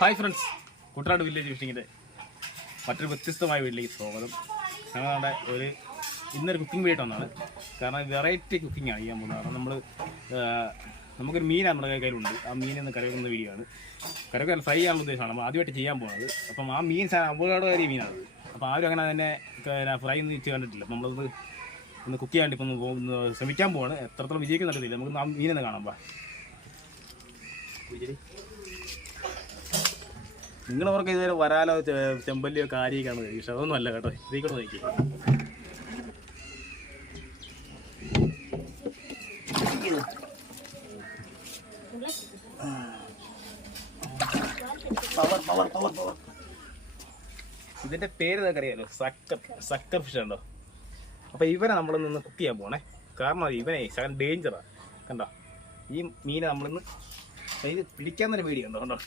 Hi friends Kuttanad village ഫിഷിങ്ങിന്റെ മറ്റൊരു വ്യത്യസ്തമായ വീട്ടിലേക്ക് സ്വാഗതം. ഞങ്ങളുടെ ഒരു ഇന്നൊരു കുക്കിംഗ് വീഡിയോ വന്നാണ് കാരണം വെറൈറ്റി കുക്കിംഗ് ആണ് ചെയ്യാൻ പോകുന്നത് കാരണം നമ്മൾ നമുക്കൊരു മീനാണ് നമ്മുടെ കയ്യിലുണ്ട്. ആ മീൻ എന്ന് കരവെക്കുന്ന വീഡിയോ ആണ് കരവെക്കാൻ ഫ്രൈ ചെയ്യാനുള്ള ഉദ്ദേശമാണ്. നമ്മൾ ആദ്യമായിട്ട് ചെയ്യാൻ പോകുന്നത് അപ്പം ആ മീൻ അപകടകാരി മീനാണ് അപ്പോൾ ആരും അങ്ങനെ തന്നെ ഫ്രൈ ഒന്നും ചെയ്ത് കണ്ടിട്ടില്ല. നമ്മളത് ഒന്ന് കുക്ക് ചെയ്യാണ്ട് ഇപ്പം ശ്രമിക്കാൻ പോവാണ്. എത്രത്തോളം വിജയിക്കുന്നുണ്ടെന്നില്ല നമുക്ക് ആ മീനെന്ന് കാണാം പാ നിങ്ങളവർക്ക് ഇതുവരെ വരാലോ ചെമ്പല്ലിയോ കാര്യമൊക്കെയാണ് പക്ഷെ അതൊന്നും അല്ല കേട്ടോ. ഇതിക്കൂടെ നോക്കി. ഇതിന്റെ പേര് നിങ്ങൾക്ക് അറിയാലോ? സക്കർ സക്കർ ഫിഷ് ഉണ്ടോ? അപ്പൊ ഇവനെ നമ്മൾ നിന്ന് കുക്ക് ചെയ്യാൻ പോണേ. കാരണം ഇവനെ ഡേഞ്ചറാ. കണ്ടോ? ഈ മീനെ നമ്മളിന്ന് ഇത് പിടിക്കാൻ തന്നെ പേടിയുണ്ടോ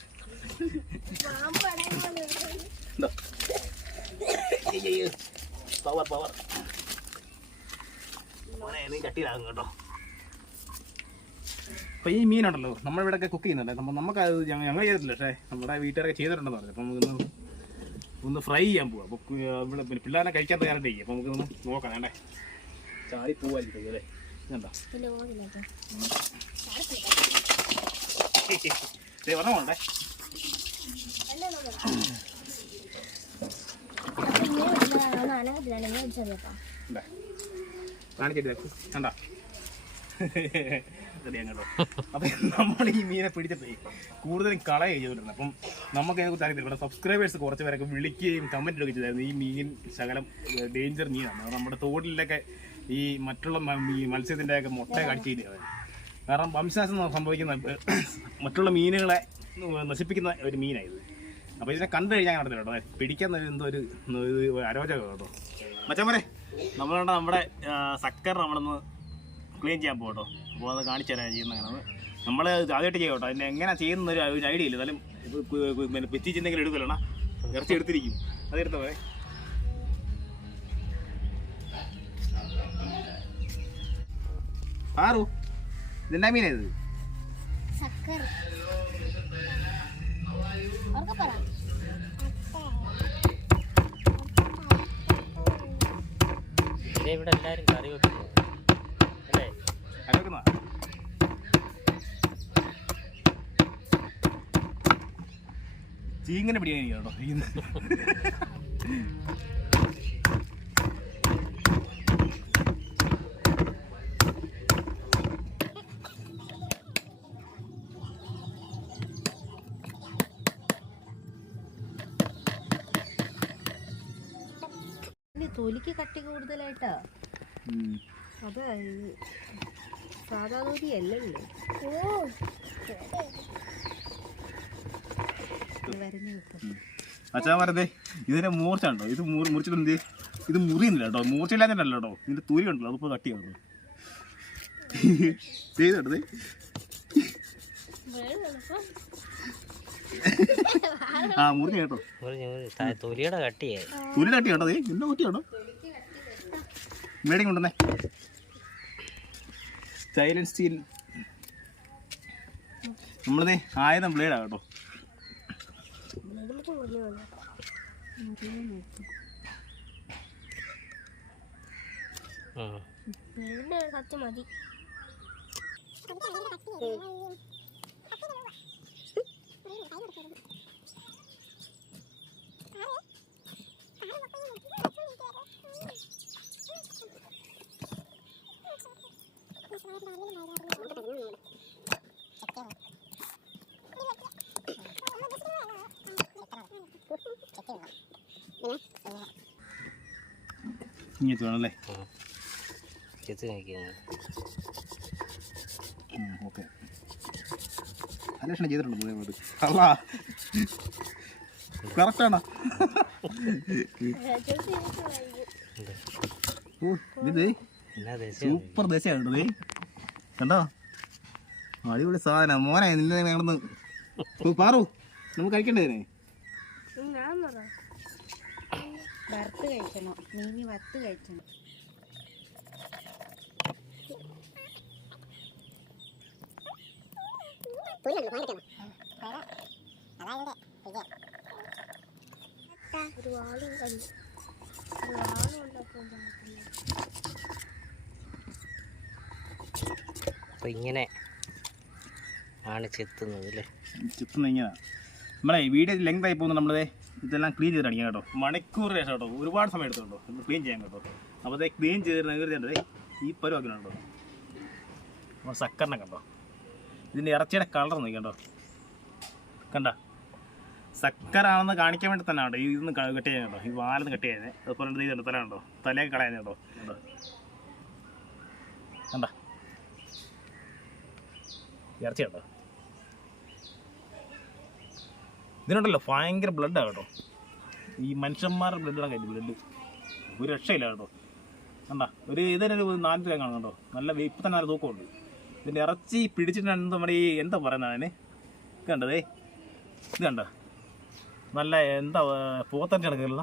പവർ പവർ മോനെ അപ്പൊ ഈ മീനുണ്ടല്ലോ നമ്മളിവിടെ ഒക്കെ കുക്ക് ചെയ്യുന്നുണ്ട്. നമ്മൾ നമുക്ക് അത് ഞങ്ങൾ ചെയ്തിട്ടില്ല പക്ഷേ നമ്മുടെ വീട്ടുകാരൊക്കെ ചെയ്തിട്ടുണ്ടെന്ന് പറഞ്ഞു. അപ്പം നമുക്കൊന്ന് ഒന്ന് ഫ്രൈ ചെയ്യാൻ പോവാ. അപ്പോൾ ഇവിടെ പിന്നെ പിള്ളേരെ കഴിക്കാൻ തയ്യാറായിട്ടേ അപ്പോൾ നമുക്കൊന്ന് നോക്കാം വേണ്ടേ ചാടി പോവാല്ലേ കണ്ടോ? പോണ്ടേ ഉണ്ടേ അപ്പൊ നമ്മൾ ഈ മീനെ പിടിച്ചിട്ട് കൂടുതലും കളയുക ചെയ്തിട്ടുണ്ട് അപ്പം നമുക്ക് അതിനെക്കുറിച്ച് അറിയത്തില്ല. ഇവിടെ സബ്സ്ക്രൈബേഴ്സ് കുറച്ച് പേരൊക്കെ വിളിക്കുകയും കമന്റ് ഇടുകയും ചെയ്തായിരുന്നു. ഈ മീൻ ശകലം ഡേഞ്ചർ മീനാണ്. നമ്മുടെ തോടിലൊക്കെ ഈ മറ്റുള്ള മത്സ്യത്തിന്റെ ഒക്കെ മുട്ട കടിച്ചിട്ട് കാരണം വംശനാശം സംഭവിക്കുന്ന മറ്റുള്ള മീനുകളെ നശിപ്പിക്കുന്ന ഒരു മീനായത് അപ്പോൾ ഇതിനെ കണ്ടു കഴിഞ്ഞാൽ നടന്നില്ല കേട്ടോ. പിടിക്കാൻ എന്തോ ഒരു അരോചകം കേട്ടോ. മച്ചമ്മരെ നമ്മളുടെ നമ്മുടെ സക്കർ നമ്മളൊന്ന് ക്ലീൻ ചെയ്യാൻ പോകട്ടോ അപ്പോൾ അത് കാണിച്ചു തരാം കാരണം നമ്മൾ ആദ്യമായിട്ട് ചെയ്യാം കേട്ടോ. അതിനെ എങ്ങനെ ചെയ്യുന്ന ഒരു ഐഡിയ ഇല്ല. എന്നാലും പിന്നെ പെറ്റി എന്തെങ്കിലും എടുക്കലണ ഇറച്ചി എടുത്തിരിക്കും. അതെടുത്തോ പോരെ ആറു. ഇതെന്നാ മീനാ ഇത് സക്കർ അവർക്ക് പറ. ഇതേ ഇവിടെ എല്ലാരും കറി വെക്കുന്നു. അല്ലേ? ചീങ്ങനെ പിടിക്കാൻ എനിക്ക് കേട്ടോ. തൊലിക്ക് കട്ടി കൂടുതലായിട്ടാ. അത് സാധാ തൊലി അല്ലല്ലോ. ഓ അച്ഛാ പറഞ്ഞേ ഇതിനെ മൂർച്ച ഉണ്ടോ ഇത് മുറി- മുറിച്ചിട്ട് എന്ത് ഇത് മുറിയുന്നില്ല കേട്ടോ. മൂർച്ചയില്ലാഞ്ഞിട്ടല്ല കേട്ടോ. ഇതിന്റെ തൂരി ഉണ്ടല്ലോ അതിപ്പോ കട്ടിയാണല്ലോ കേട്ടോ ചെയ്തെടുത്തേ ആ മുറിഞ്ഞ കേട്ടോ. മുറിഞ്ഞ് മുറിഞ്ഞ്. താ- തൊലിയുടെ കട്ടിയേ. തുരി കട്ടി കേട്ടോ ദേ എന്നെ കുറ്റി കേട്ടോ. മേടിങ് കൊണ്ടുവന്നേ. സ്റ്റൈലൻ സ്റ്റീൽ നമ്മളതേ ആയുധം ബ്ലേഡാ കേട്ടോ. കത്തി മതി. ഇങ്ങനത്തെ വേണമല്ലേ. ചെത്ത് ഓക്കെ. അന്വേഷണം ചെയ്തിട്ടുണ്ട് കറക്റ്റാണോ എന്നാ ദേശം സൂപ്പർ ദശയാണ് കണ്ടോ? അടിപൊളി സാധനം. മോനെ നിന്നെ നടന്ന് പാറു നമുക്ക് കഴിക്കണ്ടേ വറുത്ത് കഴിക്കണം. മീനി വറുത്ത് കഴിക്കണം. അപ്പൊ ഇങ്ങനെ ആണ് ചെത്തുന്നത് അല്ലേ ചെത്തുന്നത് ഇങ്ങനെ. നമ്മളെ വീട് വീഡിയോ ലെങ്ത് ആയി പോകുന്നു നമ്മളത് ഇതെല്ലാം ക്ലീൻ ചെയ്ത് അടിക്കാം കേട്ടോ. മണിക്കൂർ ശേഷം കേട്ടോ ഒരുപാട് സമയം എടുത്തു കേട്ടോ. ക്ലീൻ ചെയ്യാൻ കേട്ടോ. അപ്പോൾ അതേ ക്ലീൻ ചെയ്ത് നികർത്തിയുണ്ട് ഈ പരുവാക്കിനുണ്ടോ നമ്മൾ സക്കറിനെ കണ്ടോ. ഇതിന്റെ ഇറച്ചിയുടെ കളർ നോക്കിക്കണ്ടോ കണ്ട. സക്കറാണെന്ന് കാണിക്കാൻ വേണ്ടി തന്നെ കേട്ടോ. ഇതൊന്ന് കട്ട് ചെയ്യാൻ കേട്ടോ. ഈ വാലൊന്ന് കട്ട് ചെയ്യാൻ. അതുപോലെ ഇത് തല കണ്ടോ. തലയൊക്കെ കളയാൻ കേട്ടോ. കണ്ടോ. കണ്ട. ഇറച്ചി കേട്ടോ ഇതിനുണ്ടല്ലോ ഭയങ്കര ബ്ലഡാണ് കേട്ടോ. ഈ മനുഷ്യന്മാരുടെ ബ്ലഡാണ് കഴിഞ്ഞു ബ്ലഡ് ഒരു രക്ഷയില്ല കേട്ടോ. കണ്ട ഒരു ഇതിനൊരു നാല് രൂപ കാണും കേട്ടോ. നല്ല ഇപ്പം തന്നെ നല്ല തൂക്കമുണ്ട്. ഇതിന്റെ ഇറച്ചി പിടിച്ചിട്ടുണ്ട് നമ്മുടെ ഈ എന്താ പറയുന്നത് അതിന്? ഇത് കണ്ടതേ ഇത് കണ്ട? നല്ല എന്താ പോത്തറിച്ച് നടക്കില്ല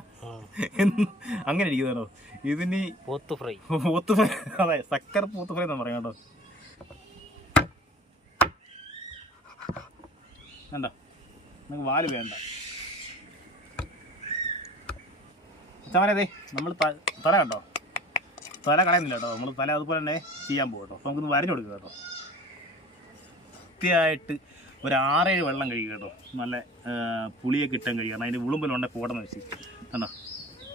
അങ്ങനെ ഇരിക്കുന്നോ ഇതിന് പോത്ത് ഫ്രൈ. പോത്ത് ഫ്രൈ അതെ സക്കർ പോത്ത് ഫ്രൈ എന്നാ പറയാം കേട്ടോ. കണ്ട? നിങ്ങൾക്ക് വാൽ വേണ്ട. ചമനതേ നമ്മൾ തല കണ്ടോ? തല കളയുന്നില്ല കേട്ടോ. നമ്മൾ തല അതുപോലെ തന്നെ ചെയ്യാൻ പോകും കേട്ടോ അപ്പോൾ നമുക്കൊന്ന് വരഞ്ഞു കൊടുക്കുക കേട്ടോ. കൃത്യമായിട്ട് ഒരു ആറേഴ് വെള്ളം കഴിക്കുക കേട്ടോ. നല്ല പുളിയെ കിട്ടാൻ കഴിയുക അതിന്റെ ഉളുമ്പിലുണ്ടെ പോടെന്ന് വെച്ച്. കണ്ടോ?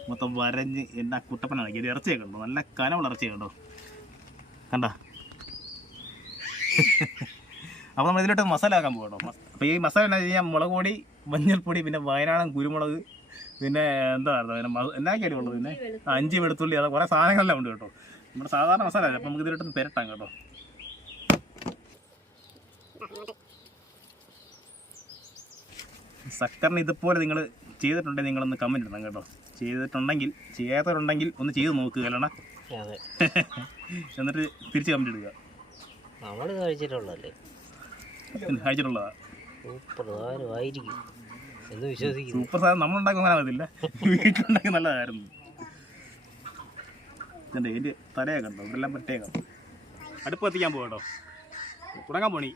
മൊത്തം വരഞ്ഞ് എന്നാ കുട്ടപ്പനാണ്. ഇത് ഇറച്ചിയൊക്കെ ഉണ്ടോ? നല്ല കനമുള്ള ഇറച്ചിയൊക്കെ ഉണ്ടോ? കണ്ടോ? അപ്പോൾ നമ്മൾ ഇതിലോട്ട് മസാല ആക്കാൻ പോകട്ടോ അപ്പോൾ ഈ മസാല എന്നാ കഴിഞ്ഞാൽ മുളക് പൊടി മഞ്ഞൾപ്പൊടി പിന്നെ വയനാടൻ കുരുമുളക് പിന്നെ എന്താ പറയുക പിന്നെ എന്നാ എന്നാക്കിയാണ് ഉള്ളത് പിന്നെ? അഞ്ചി വെളുത്തുള്ളി അത് കുറേ സാധനങ്ങളെല്ലാം ഉണ്ട് കേട്ടോ. നമ്മുടെ സാധാരണ മസാല അല്ല? അപ്പോൾ നമുക്ക് ഇതിലോട്ടൊന്ന് പെരട്ടാം കേട്ടോ. സക്കറിന് ഇതുപോലെ നിങ്ങൾ ചെയ്തിട്ടുണ്ടെങ്കിൽ നിങ്ങളൊന്ന് കമന്റ് ഇടണം കേട്ടോ. ചെയ്തിട്ടുണ്ടെങ്കിൽ ചെയ്യാത്തവരുണ്ടെങ്കിൽ ഒന്ന് ചെയ്ത് നോക്കുക അല്ലണ എന്നിട്ട് തിരിച്ച് കമന്റ് ഇടുക. നമ്മൾ കഴിച്ചിട്ടുള്ളതല്ലേ? സൂപ്പർ ആയിരിക്കും എന്ന് വിശ്വസിക്കുന്നു. സൂപ്പർ സാധനം നമ്മളുണ്ടാക്കുന്ന അതില്ല വീട്ടിലുണ്ടാക്കി നല്ലതായിരുന്നു. ഇതുണ്ട് എന്റെ തലയൊക്കെ ഉണ്ടോ ഇതെല്ലാം പറ്റേക്കാം അടുപ്പ് കത്തിക്കാൻ പോകട്ടോ തുടങ്ങാൻ പോണി.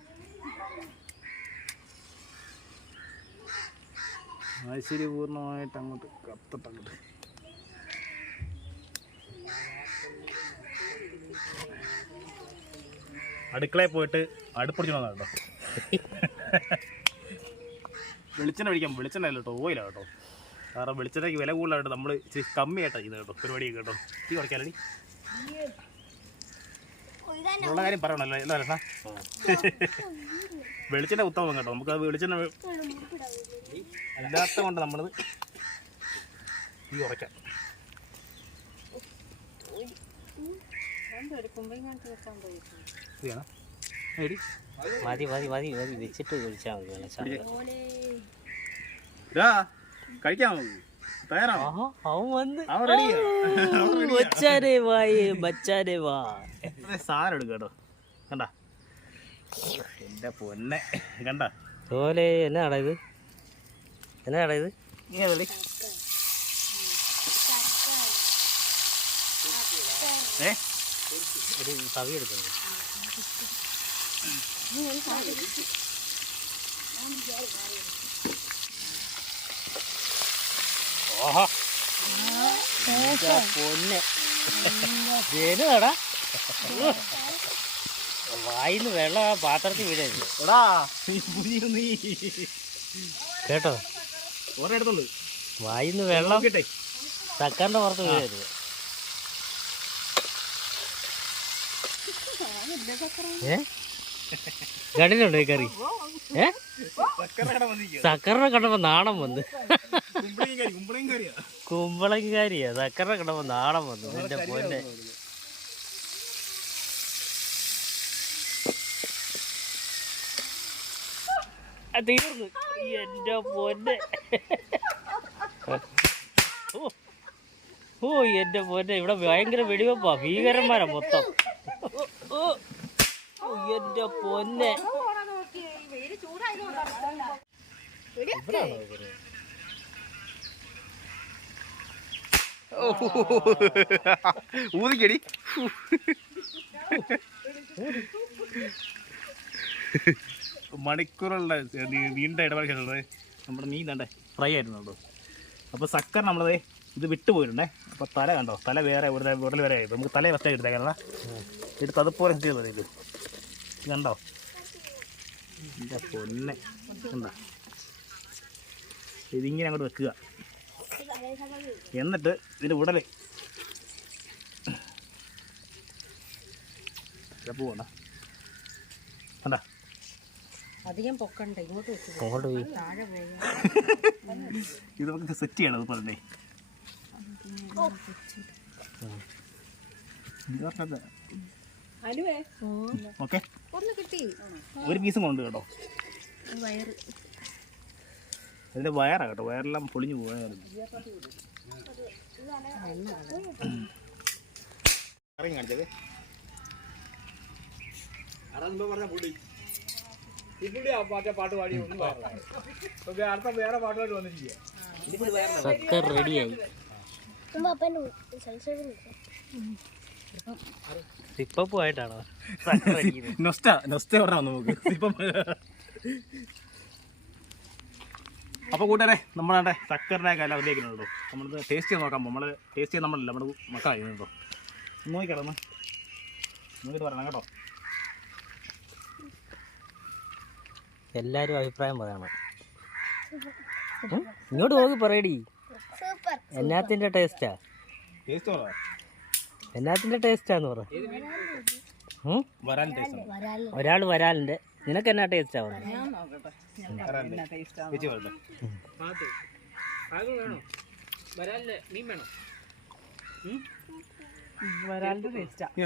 ശരി പൂർണമായിട്ട് അങ്ങോട്ട്. കത്തട്ടങ്ങോട്ട് അടുക്കളയിൽ പോയിട്ട് അടുപ്പൊടിച്ചു വന്നാ കേട്ടോ. വെളിച്ചെണ്ണ മേടിക്കാം വെളിച്ചെണ്ണ അല്ല കേട്ടോ ഓയിലാണ് കേട്ടോ. കാരണം വെളിച്ചെണ്ണയ്ക്ക് വില കൂടുതലായിട്ട് നമ്മൾ ഇച്ചിരി കമ്മിയായിട്ടാണ് ചെയ്യുന്നത് കേട്ടോ പരിപാടിയൊക്കെ കേട്ടോ. തീ കുറയ്ക്കാലടി ഉള്ള കാര്യം പറയണല്ലോ എന്താ പറയുക വെളിച്ചെണ്ണ ഉത്തമം കേട്ടോ നമുക്ക് അത് വെളിച്ചെണ്ണ അല്ലാത്ത കൊണ്ട് നമ്മളത് തീ കുറയ്ക്കാം. തീയാണ് എടി. മതി മതി മതി മതി. വെച്ചിട്ട് കുടിച്ചാൽ മതി വെള്ളം ഇതാ കഴിക്കാം നമുക്ക് തയ്യാറാണോ? ആഹാ അവൻ വന്ന്. അവൻ റെഡിയാ ബച്ചാരെ വായേ ബച്ചാരെ വാ. സാധനം എടുക്കുക കേട്ടോ? കണ്ട? എന്റെ പൊന്നെ. കണ്ട? തോലെ എന്നാടാ ഇത്? എന്നാടാ ഇത്? ഏ? ഒരു പൊന്നെ? ജനുവാടാ വായിന്ന് വെള്ളം ആ പാത്രത്തിൽ വീഴരുത് എടാ നീ കേട്ടോ? ഓരോ വായിന്ന് വെള്ളം കിട്ടേ തക്കാന്റെ പുറത്ത് വീഴരുത്. ഏ? കണ്ടിട്ടുണ്ടോ ഈ കറി? ഏ? സക്കറിനെ കണ്ടപ്പോ നാണം വന്ന്. കുമ്പളങ്കാരിയാ സക്കറിനെ കണ്ടപ്പോ നാണം വന്നു. നിന്റെ പൊന്നെ. തീർന്നു. എന്റെ പൊന്നെ. ഓ. എന്റെ പൊന്നെ. ഇവിടെ ഭയങ്കര വെടിവെപ്പാ. ഭീകരന്മാരാ മൊത്തം. എന്റെ പൊന്നെ? ഊതിക്കടി. മണിക്കൂറുള്ള നീ- നീണ്ട ഇടവേള നമ്മുടെ മീൻ കണ്ടേ ഫ്രൈ ആയിരുന്നു കേട്ടോ അപ്പോൾ സക്കർ നമ്മളത് ഇത് വിട്ടു പോയിട്ടുണ്ടേ. അപ്പോൾ തല കണ്ടോ തല വേറെ ഇവിടെ ഉടൽ വേറെ ആയിരുന്നു നമുക്ക് തല വെച്ചാൽ എടുത്തേക്കാം. എടുത്ത് അതുപോലെ ചെയ്തു ഇത്. കണ്ടോ? എന്റെ പൊന്നെ. കണ്ടോ? ഇതിങ്ങനെ അങ്ങോട്ട് വെക്കുക. എന്നിട്ട് ഇതിന്റെ ഉടൽ പോകണ്ട കണ്ട? അധികം പൊക്കണ്ട? ഇങ്ങോട്ട് വെച്ചു അങ്ങോട്ട് പോയി താഴെ പോയി ഇത് നമുക്ക് സെറ്റ് ചെയ്യണം അത് പറഞ്ഞേ. അനുവേ ഓക്കെ. ഒന്ന് കിട്ടി. ഒരു പീസും കൊണ്ട് കേട്ടോ. അതിന്റെ വയറാ കേട്ടോ. വയറെല്ലാം പൊളിഞ്ഞു പോയായിരുന്നു കാണിച്ചത്. സക്കർ റെഡിയായി അപ്പന്റെ സിപ്പപ്പ് ആയിട്ടാണോ നൊസ്റ്റ നൊസ്റ്റ പറഞ്ഞാൽ നമുക്ക്? അപ്പോൾ നമ്മളാണ്ടെ ഉള്ളൂ നമ്മളിത് ടേസ്റ്റ് ചെയ്ത് നോക്കാം. നമ്മൾ ടേസ്റ്റ് ചെയ്ത് നമ്മളല്ല നമ്മുടെ മക്കളായി കേട്ടോ നോക്കിക്കടന്ന് നോക്കിയിട്ട് പറയണം കേട്ടോ. എല്ലാരും അഭിപ്രായം പറയണം. ഇങ്ങോട്ട് നോക്കി പറയടി. സൂപ്പർ എന്നാത്തിന്റെ ടേസ്റ്റാ ടേസ്റ്റ് പറയാം എന്നാത്തിന്റെ ടേസ്റ്റാന്ന് പറ. ഒരാൾ വരാലുണ്ട്. നിനക്ക് എന്നാ ടേസ്റ്റാ പറഞ്ഞു ചേച്ചി വരട്ടെ വരാലിന്റെ ടേസ്റ്റാ. നീ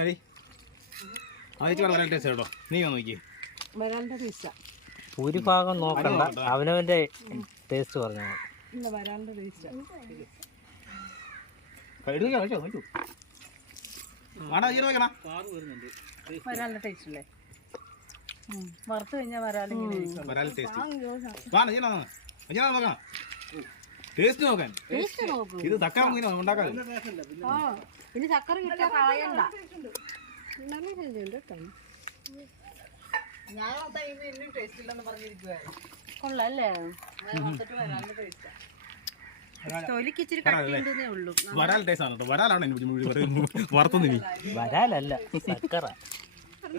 ആ ചേച്ചി വരാൻ ടേസ്റ്റ് കേട്ടോ നീ നോക്കി വരാലിന്റെ ടേസ്റ്റാ. ഭൂരിഭാഗം നോക്കണ്ട. അവനവന്റെ ടേസ്റ്റ് പറഞ്ഞു കഴിച്ചോ നോക്കൂ ആടാ ഈ നോക്കണ വരാലിന്റെ ടേസ്റ്റ് അല്ലേ വറുത്ത് കഴിഞ്ഞാൽ വരാലിങ്ങനെ ടേസ്റ്റ് ടേസ്റ്റ് നോക്കാൻ ടേസ്റ്റ് നോക്കൂ. ഇത് ഇങ്ങനെ ഉണ്ടാക്കാൻ ആ ഇനി ചക്കര കിട്ടിയാൽ കളയണ്ട നല്ല രുചിയുണ്ട് കേട്ടോ. കൊള്ളാം അല്ലേ? തൊലിക്ക് ഇച്ചിരി കട്ടിയുണ്ടെന്നേ ഉള്ളൂ. വരാൽ ടേസ്റ്റ് ആണ് വരാലാണ് വറുത്തുന്ന നീ വരാലല്ല സക്കറ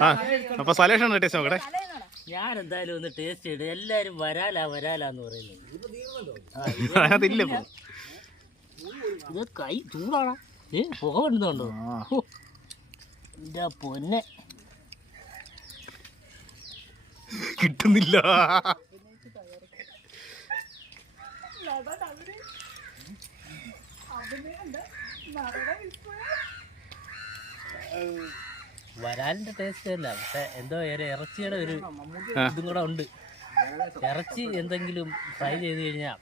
ആ അപ്പൊ സലേഷൻ ടേസ്റ്റ് നോക്കട്ടെ. ഞാൻ എന്തായാലും ഒന്ന് ടേസ്റ്റ് ചെയ്ത് എല്ലാരും വരാലാ വരാലാന്ന് പറയുന്നത് അതിനകത്തില്ല ഇത് കൈ ചൂടാണോ. ഏ പുക വരുന്നുണ്ടോ. എന്റെ പൊന്നെ. കിട്ടുന്നില്ല. വരാലിന്റെ ടേസ്റ്റ് അല്ല. പക്ഷെ എന്തോ ഒരു ഇറച്ചിയുടെ ഒരു ഇതും കൂടെ ഉണ്ട്. ഇറച്ചി എന്തെങ്കിലും ഫ്രൈ ചെയ്ത് കഴിഞ്ഞാൽ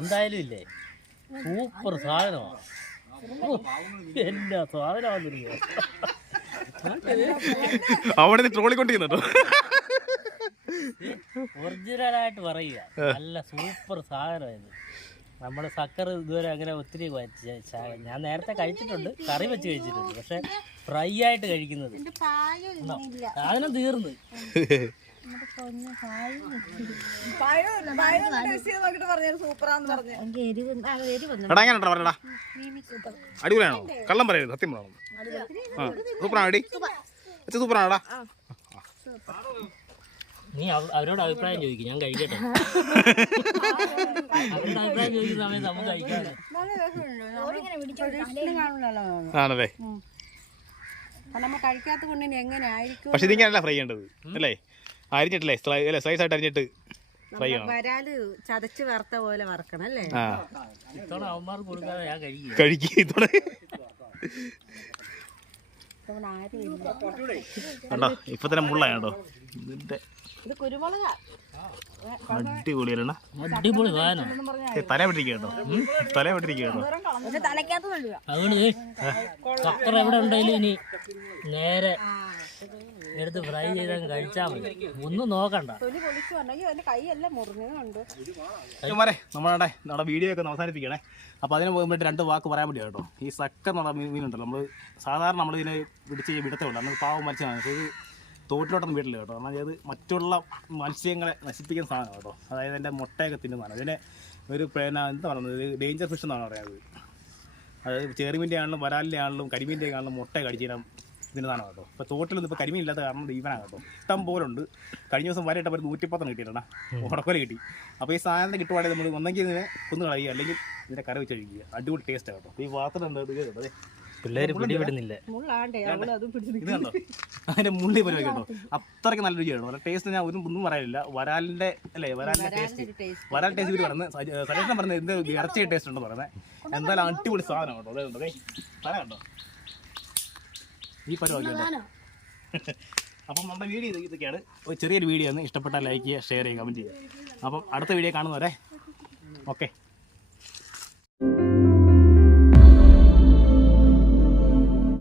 എന്തായാലും ഇല്ലേ? സൂപ്പർ സാധനമാണ് എല്ലാ അവിടെ ട്രോളിക്കൊണ്ടിരിക്കുന്നുണ്ടോ ഒറിജിനലായിട്ട് പറയുക. നല്ല സൂപ്പർ സാധനം ഇത് നമ്മുടെ സക്കർ ഇതുവരെ അങ്ങനെ ഒത്തിരി ഞാൻ നേരത്തെ കഴിച്ചിട്ടുണ്ട്. കറി വെച്ച് കഴിച്ചിട്ടുണ്ട്. പക്ഷെ ഫ്രൈ ആയിട്ട് കഴിക്കുന്നത്. സാധനം തീർന്ന്. അടിപൊളിയാണോ? കള്ളം പറയരുത് സത്യം പറയണം സൂപ്പറാണോ അടി സൂപ്പറാണോടാ? നീ അവരോട് അഭിപ്രായം ചോദിക്കും ഞാൻ കഴിക്കട്ടെ. അവരോട് അഭിപ്രായം ചോദിക്കുന്ന സമയത്ത് നമുക്ക് കഴിക്കാതെ ആണല്ലേ? നമ്മൾ കഴിക്കാത്ത കൊണ്ട് പക്ഷെ ഇതിങ്ങനെയല്ല ഫ്രൈ ചെയ്യേണ്ടത് അല്ലേ? അരിഞ്ഞിട്ടല്ലേ? അല്ലേ സ്ലൈസ് ആയിട്ട് അരിഞ്ഞിട്ട് ഫ്രൈ ചെയ്യണം. വരാൽ ചതച്ച് വറുത്ത പോലെ വറക്കണം അല്ലേ? കഴിക്കും ഇതോടെ കണ്ടോ? ഇപ്പൊ തന്നെ മുള്ളാണ് കേട്ടോ ഇതിന്റെ അടിപൊളിയല്ല? അടിപൊളി വായന തല കേട്ടോ. തല കേട്ടോ. അതുകൊണ്ട് സക്കർ എവിടെ ഉണ്ടെങ്കിലും ഇനി നേരെ എടുത്ത് ഫ്രൈ ചെയ്ത് കഴിച്ചാൽ മതി. ഒന്നും നോക്കണ്ട. തൊലി പൊളിച്ചു അതിന്റെ കൈയെല്ലാം മുറിഞ്ഞതുണ്ട് നമ്മുടെ വീഡിയോ ഒക്കെ അവസാനിപ്പിക്കണേ. അപ്പോൾ അതിന് പോകുമ്പോൾ രണ്ട് വാക്ക് പറയാൻ വേണ്ടി കേട്ടോ. ഈ സക്ക എന്നുള്ള മീൻ മീനുണ്ടല്ലോ നമ്മൾ സാധാരണ നമ്മൾ ഇതിനെ പിടിച്ച് വിടത്തേ ഉള്ളൂ നമ്മൾ പാവം മരിച്ചതാണ്. പക്ഷേ ഇത് തോട്ടിലോട്ടൊന്നും വീട്ടില്ല കേട്ടോ. കാരണം അത് മറ്റുള്ള മത്സ്യങ്ങളെ നശിപ്പിക്കുന്ന സാധനം കേട്ടോ. അതായത് എന്റെ മുട്ടയൊക്കെ തിന്നുന്നതാണ് ഇതിനെ ഒരു പേന എന്താ പറയുന്നത്? ഡേഞ്ചർ ഫിഷ് എന്നാണ് പറയുന്നത്. അതായത് ചെറുമീന്റെ ആണെങ്കിലും വരാലിന്റെ ആണെങ്കിലും കരിമീന്റെ ആണെങ്കിലും മുട്ട കടിച്ചിടാൻ ഇതിനാണ് കേട്ടോ? ഇപ്പോൾ തോട്ടിലൊന്നും ഇപ്പോൾ കരിമീൻ ഇല്ലാത്ത കാരണം ദീപനാണ് കേട്ടോ ഇഷ്ടം പോലെ ഉണ്ട്. കഴിഞ്ഞ ദിവസം വരെ ഇട്ടപ്പോൾ നൂറ്റിപ്പത്തെണ്ണം കിട്ടിയിട്ടാണ് ഉടക്കൊല കിട്ടി. അപ്പോൾ ഈ സാധനം കിട്ടുവാണെങ്കിൽ നമ്മൾ ഒന്നെങ്കിൽ ഇതിനെ കൊന്നു കളയുക അല്ലെങ്കിൽ ഇതിനെ കറി വെച്ച് കഴിക്കുക. അടിപൊളി ടേസ്റ്റ് കേട്ടോ. ഈ വാർത്ത എന്താ ഇത് കേട്ടോ? അതെ പിള്ളേര് പിടിവിടുന്നില്ല അതിന്റെ മുള്ളി പോലെ കേട്ടോ. അത്രയ്ക്ക് നല്ല രുചിയാണ് ടേസ്റ്റ് ഞാൻ ഒന്നും ഒന്നും പറയാനില്ല വരാലിന്റെ അല്ലേ വരാലിന്റെ ടേസ്റ്റ് വരാൽ ടേസ്റ്റ് പറഞ്ഞത് സജഷൻ പറഞ്ഞത് എന്ത് ഇറച്ചി ടേസ്റ്റ് ഉണ്ടെന്ന് പറയുന്നത്. എന്തായാലും അടിപൊളി സാധനം കേട്ടോ. അതെ കേട്ടോ. കണ്ടോ ഈ പരിപാടിയുണ്ട്. അപ്പം നമ്മുടെ വീഡിയോ ഇത് ഇതൊക്കെയാണ്. ഒരു ചെറിയൊരു വീഡിയോ ആണ്. ഇഷ്ടപ്പെട്ടാൽ ലൈക്ക് ചെയ്യുക ഷെയർ ചെയ്യുക കമന്റ് ചെയ്യുക. അപ്പം അടുത്ത വീഡിയോ കാണുന്നവരെ. ഓക്കെ